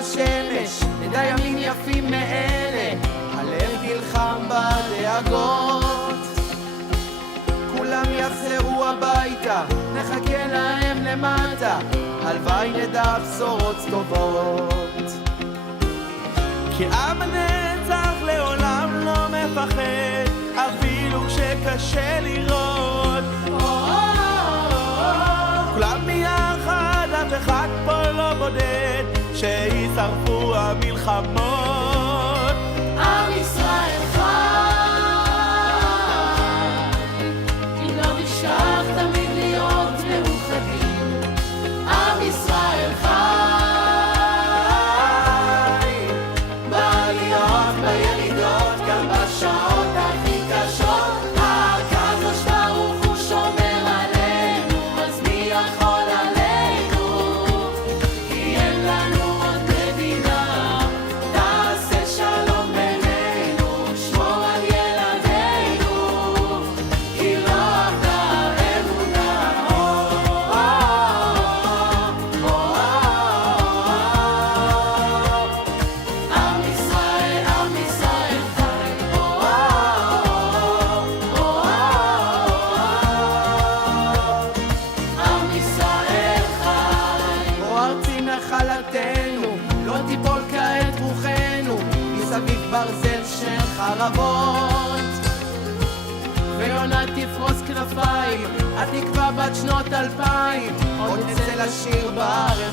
השמש, נדע ימים יפים מאלה, הלב נלחם בדאגות. כולם יחזרו הביתה, נחכה להם למטה, הלוואי נדע בשורות טובות. כי עם הנצח לעולם לא מפחד, אפילו כשקשה לראות. כולם ביחד, אף אחד פה לא בודד, שישרפו המלחמות. עם ישראל חי, אם לא נשכח תמיד להיות מאוחדים. עם ישראל חי, בעליות בירידות, גם בשעות הכי קשות. הקדוש ברוך הוא שומר עלינו, אז מי יכול עלינו? כי אין לנו עוד מדינה, תעשה שלום בינינו, שמור על ילדינו, כי לא אבדה אמונה. עם ישראל, עם ישראל חי. עם ישראל חי. או ארצי נחלתנו, לא תיפול כעת רוחנו, מסביב ברזל של חרבות. ויונה תפרוס כנפיים, התקווה בת שנות 2000, עוד נצא לשיר בארץ.